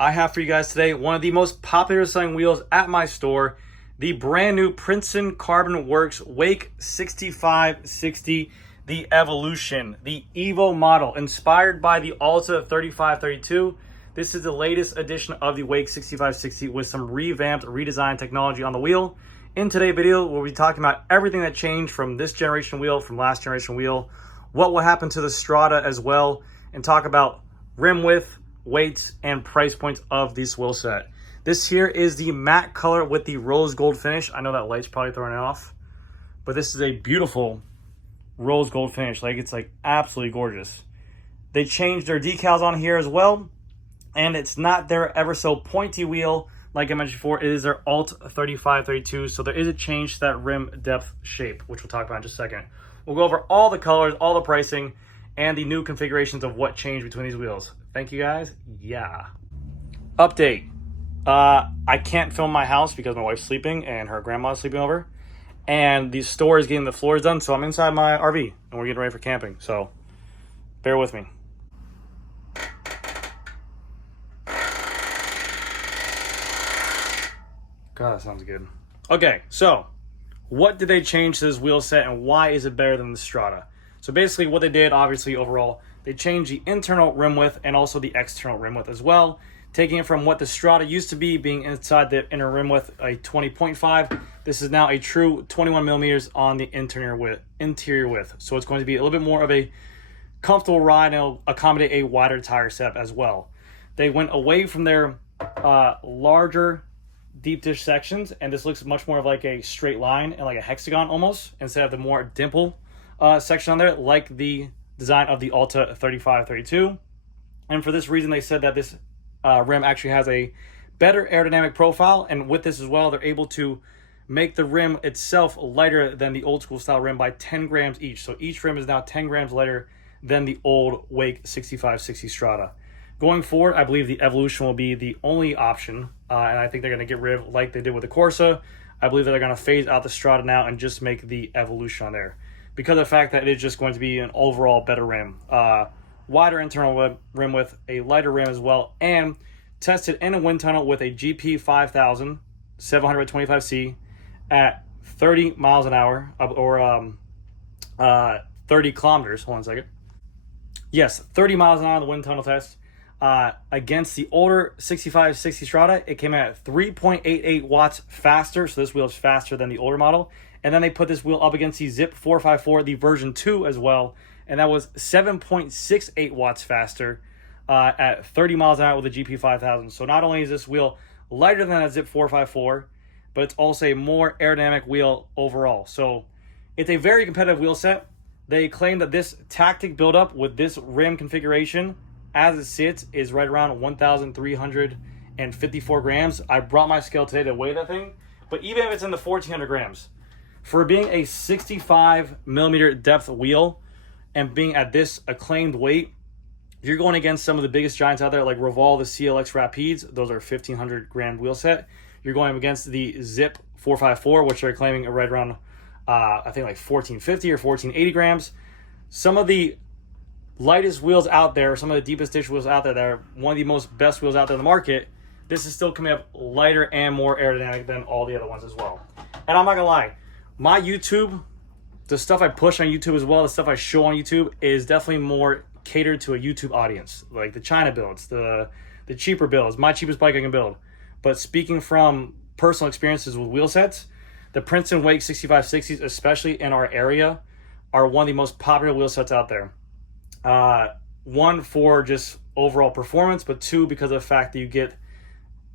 I have for you guys today one of the most popular selling wheels at my store, the brand new Princeton Carbon Works Wake 6560, the Evolution, the Evo model, inspired by the Alta 3532. This is the latest edition of the Wake 6560 with some revamped, redesigned technology on the wheel. In today's video, we'll be talking about everything that changed from this generation wheel, from last generation wheel, what will happen to the Strata as well, and talk about rim width, weights, and price points of this wheel set. This here is the matte color with the rose gold finish. I know that light's probably throwing it off, but this is a beautiful rose gold finish. It's absolutely gorgeous. They changed their decals on here as well, and it's not their ever so pointy wheel like I mentioned before. It is their Alt 3532, so there is a change to that rim depth shape, which we'll talk about in just a second. We'll go over all the colors, all the pricing, and the new configurations of what changed between these wheels. Thank you guys. Yeah. Update. I can't film my house because my wife's sleeping and her grandma's sleeping over. And the store is getting the floors done, so I'm inside my RV and we're getting ready for camping. So bear with me. God, that sounds good. Okay, so what did they change to this wheel set and why is it better than the Strata? So basically what they did, obviously overall, they changed the internal rim width and also the external rim width as well, taking it from what the Strata used to be, being inside the inner rim width, a 20.5. This is now a true 21 millimeters on the interior width. So it's going to be a little bit more of a comfortable ride and it'll accommodate a wider tire setup as well. They went away from their larger deep dish sections, and this looks much more of like a straight line and like a hexagon almost, instead of the more dimple section on there, like the design of the Alta 3532. And for this reason, they said that this rim actually has a better aerodynamic profile, and with this as well, they're able to make the rim itself lighter than the old school style rim by 10 grams each. So each rim is now 10 grams lighter than the old Wake 6560 Strata. Going forward, I believe the Evolution will be the only option, and I think they're going to get rid of, like they did with the Corsa. I believe that they're going to phase out the Strata now and just make the Evolution on there, because of the fact that it is just going to be an overall better rim. Wider internal rim width, a lighter rim as well, and tested in a wind tunnel with a GP 5000 725C at 30 miles an hour, or 30 kilometers. Hold on a second. Yes, 30 miles an hour in the wind tunnel test. Against the older 6560 Strata, it came in at 3.88 watts faster, so this wheel is faster than the older model. And then they put this wheel up against the Zip 454, the version 2 as well, and that was 7.68 watts faster at 30 miles an hour with a GP 5000. So not only is this wheel lighter than a Zip 454, but it's also a more aerodynamic wheel overall. So it's a very competitive wheel set. They claim that this tactic buildup with this rim configuration as it sits is right around 1,354 grams. I brought my scale today to weigh that thing, but even if it's in the 1,400 grams, for being a 65 millimeter depth wheel and being at this acclaimed weight, you're going against some of the biggest giants out there, like Revolve, the CLX Rapides. Those are 1,500 gram wheel set. You're going against the Zip 454, which they're claiming are right around, I think like 1,450 or 1,480 grams. Some of the lightest wheels out there, some of the deepest dish wheels out there that are one of the most best wheels out there in the market, this is still coming up lighter and more aerodynamic than all the other ones as well. And I'm not gonna lie, my YouTube, the stuff I push on YouTube as well, the stuff I show on YouTube is definitely more catered to a YouTube audience, like the China builds, the cheaper builds, my cheapest bike I can build. But speaking from personal experiences with wheel sets, the Princeton Wake 6560s, especially in our area, are one of the most popular wheel sets out there. One, for just overall performance, but two, because of the fact that you get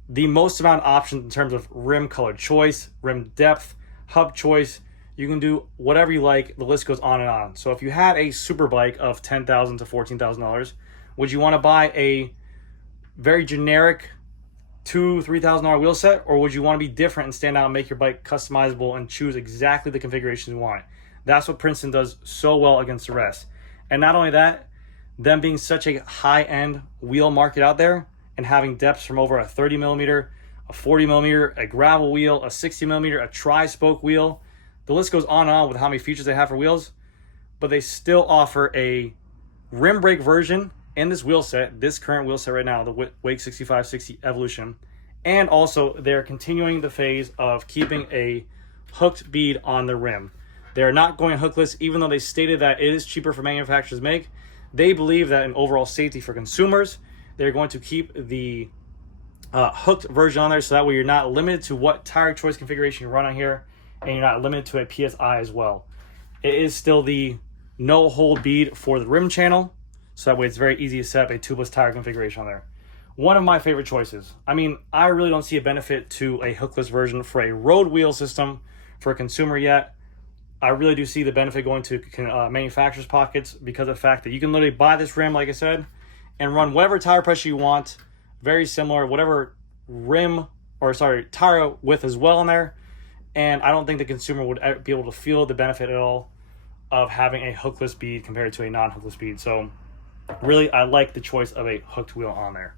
the most amount of options in terms of rim color choice, rim depth, hub choice. You can do whatever you like. The list goes on and on. So if you had a super bike of $10,000 to $14,000, would you want to buy a very generic $2,000-$3,000 wheel set, or would you want to be different and stand out and make your bike customizable and choose exactly the configuration you want? That's what Princeton does so well against the rest. And not only that, them being such a high-end wheel market out there and having depths from over a 30 millimeter, a 40 millimeter, a gravel wheel, a 60 millimeter, a tri-spoke wheel. The list goes on and on with how many features they have for wheels, but they still offer a rim brake version in this wheel set, this current wheel set right now, the Wake 6560 Evolution, and also they're continuing the phase of keeping a hooked bead on the rim. They're not going hookless, even though they stated that it is cheaper for manufacturers to make. They believe that in overall safety for consumers, they're going to keep the hooked version on there, so that way you're not limited to what tire choice configuration you run on here, and you're not limited to a PSI as well. It is still the no hold bead for the rim channel, so that way it's very easy to set up a tubeless tire configuration on there. One of my favorite choices. I mean, I really don't see a benefit to a hookless version for a road wheel system for a consumer yet. I really do see the benefit going to manufacturers' pockets because of the fact that you can literally buy this rim, like I said, and run whatever tire pressure you want, very similar, whatever tire width as well in there. And I don't think the consumer would be able to feel the benefit at all of having a hookless bead compared to a non-hookless bead. So really, I like the choice of a hooked wheel on there.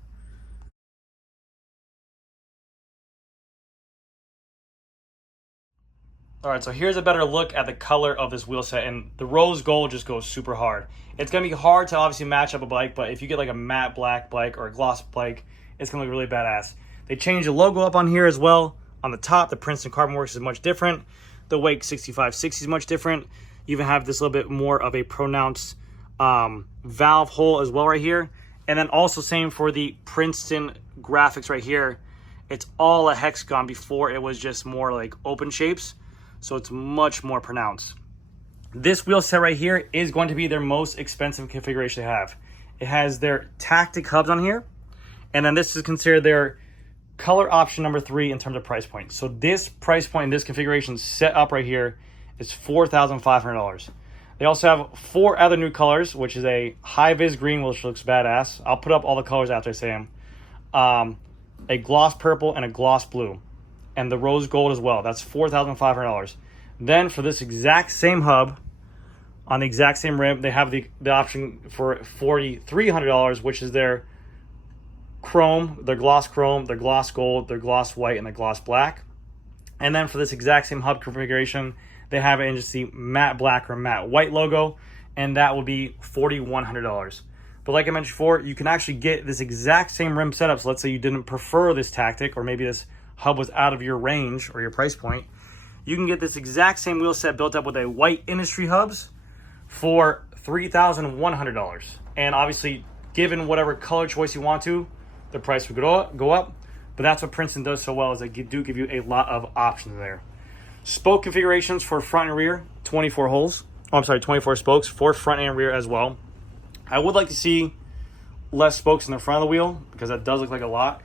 All right, so here's a better look at the color of this wheel set, and the rose gold just goes super hard. It's gonna be hard to obviously match up a bike, but if you get like a matte black bike or a gloss bike, it's gonna look really badass. They changed the logo up on here as well. On the top, the Princeton Carbon Works is much different. The Wake 6560 is much different. You even have this little bit more of a pronounced valve hole as well right here. And then also same for the Princeton graphics right here. It's all a hexagon. Before it was just more like open shapes. So it's much more pronounced. This wheel set right here is going to be their most expensive configuration they have. It has their tactic hubs on here, and then this is considered their color option number 3 in terms of price point. So this price point in this configuration set up right here is $4,500. They also have 4 other new colors, which is a high-vis green, which looks badass. I'll put up all the colors after I say them. A gloss purple and a gloss blue. And the rose gold as well. That's $4,500. Then for this exact same hub, on the exact same rim, they have the option for $4,300, which is their chrome, their gloss gold, their gloss white, and the gloss black. And then for this exact same hub configuration, they have it in just the matte black or matte white logo, and that will be $4,100. But like I mentioned before, you can actually get this exact same rim setup. So let's say you didn't prefer this tactic, or maybe this hub was out of your range or your price point, you can get this exact same wheel set built up with a white industry hubs for $3,100. And obviously, given whatever color choice you want to, the price would go up. But that's what Princeton does so well, is they do give you a lot of options there. Spoke configurations for front and rear, 24 holes. Oh, I'm sorry, 24 spokes for front and rear as well. I would like to see less spokes in the front of the wheel, because that does look like a lot,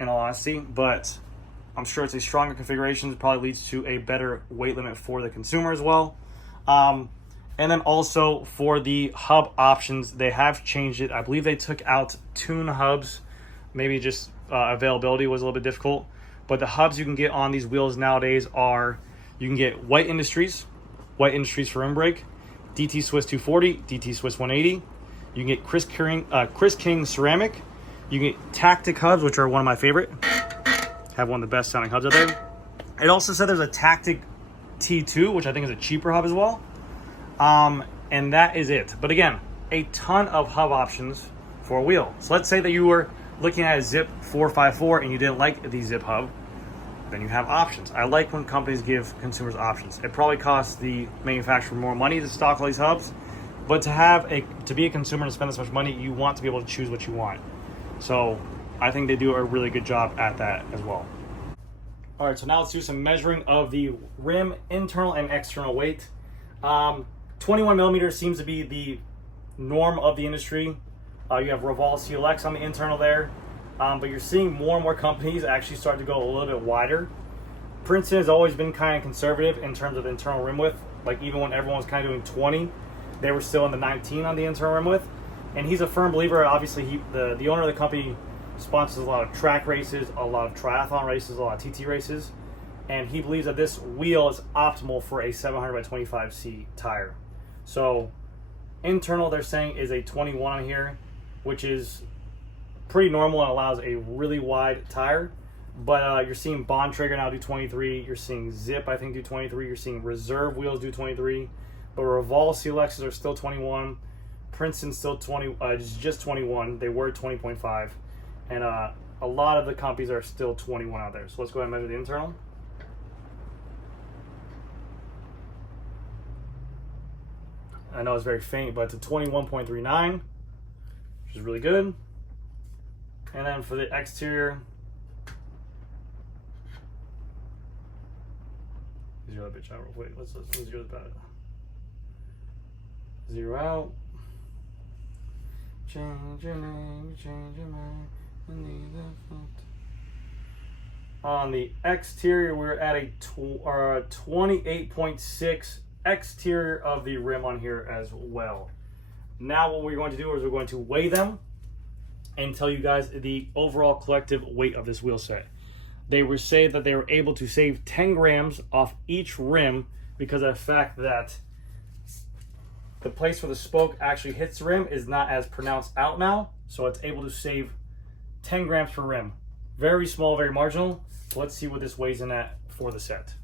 in all honesty, but I'm sure it's a stronger configuration. It probably leads to a better weight limit for the consumer as well. And then also for the hub options, they have changed it. I believe they took out tune hubs. Maybe just availability was a little bit difficult. But the hubs you can get on these wheels nowadays are, you can get white industries for rim brake, DT Swiss 240, DT Swiss 180. You can get Chris King ceramic. You can get tactic hubs, which are one of my favorite. Have one of the best sounding hubs out there. It also said there's a tactic T2, which I think is a cheaper hub as well. And that is it. But again, a ton of hub options for a wheel. So let's say that you were looking at a Zip 454 and you didn't like the Zip hub, then you have options. I like when companies give consumers options. It probably costs the manufacturer more money to stock all these hubs, but to be a consumer and spend this much money, you want to be able to choose what you want. So I think they do a really good job at that as well. All right, so now let's do some measuring of the rim internal and external weight. 21 millimeters seems to be the norm of the industry. You have Revolve CLX on the internal there, but you're seeing more and more companies actually start to go a little bit wider. Princeton has always been kind of conservative in terms of internal rim width. Like even when everyone was kind of doing 20, they were still in the 19 on the internal rim width. And he's a firm believer. Obviously, the owner of the company sponsors a lot of track races, a lot of triathlon races, a lot of TT races, and he believes that this wheel is optimal for a 700 by 25C tire. So internal, they're saying, is a 21 on here, which is pretty normal and allows a really wide tire. But you're seeing Bontrager now do 23. You're seeing Zip, I think, do 23. You're seeing Reserve wheels do 23. But Revolve CLXs are still 21. Princeton's still 20, just 21. They were 20.5, and a lot of the companies are still 21 out there. So let's go ahead and measure the internal. I know it's very faint, but it's a 21.39, which is really good. And then for the exterior, zero that bitch out real quick. Let's zero this out. Zero out. Change your name, change your mind. On the exterior, we're at a 28.6 exterior of the rim on here as well. Now what we're going to do is we're going to weigh them and tell you guys the overall collective weight of this wheel set. They were saying that they were able to save 10 grams off each rim because of the fact that the place where the spoke actually hits the rim is not as pronounced out now, so it's able to save 10 grams per rim. Very small, very marginal. Let's see what this weighs in at for the set.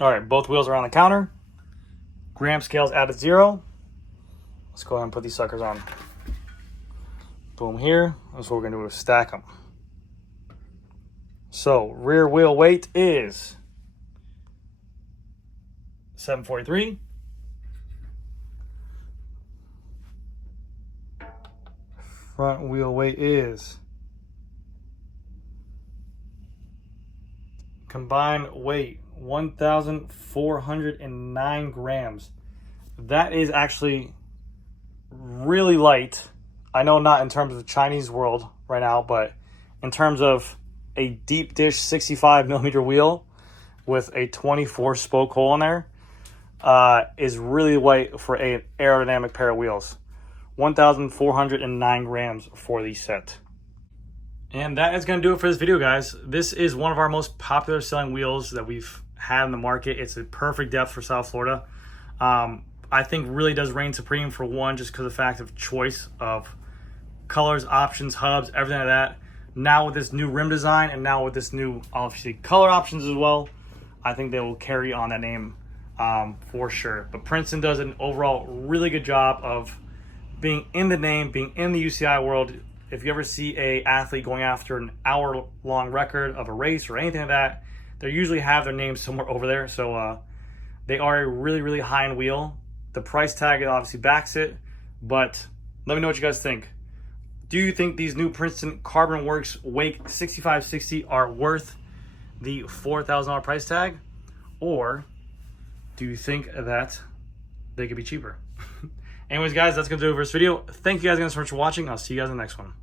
All right, both wheels are on the counter. Gram scale's at 0. Let's go ahead and put these suckers on. Boom here. That's what we're gonna do, is stack them. So rear wheel weight is 743. Front wheel weight is combined weight 1,409 grams. That is actually really light. I know not in terms of the Chinese world right now, but in terms of a deep dish 65 millimeter wheel with a 24 spoke hole in there, is really light for an aerodynamic pair of wheels. 1,409 grams for the set. And that is going to do it for this video, guys. This is one of our most popular selling wheels that we've had in the market. It's a perfect depth for South Florida. I think really does reign supreme for one, just because of the fact of choice of colors, options, hubs, everything like that. Now with this new rim design and now with this new, obviously, color options as well, I think they will carry on that name for sure. But Princeton does an overall really good job of being in the name, being in the UCI world. If you ever see a athlete going after an hour-long record of a race or anything like that, they usually have their name somewhere over there. So they are a really, really high-end wheel. The price tag obviously backs it, but let me know what you guys think. Do you think these new Princeton Carbon Works Wake 6560 are worth the $4,000 price tag? Or do you think that they could be cheaper? Anyways, guys, that's going to do it for this video. Thank you guys again so much for watching. I'll see you guys in the next one.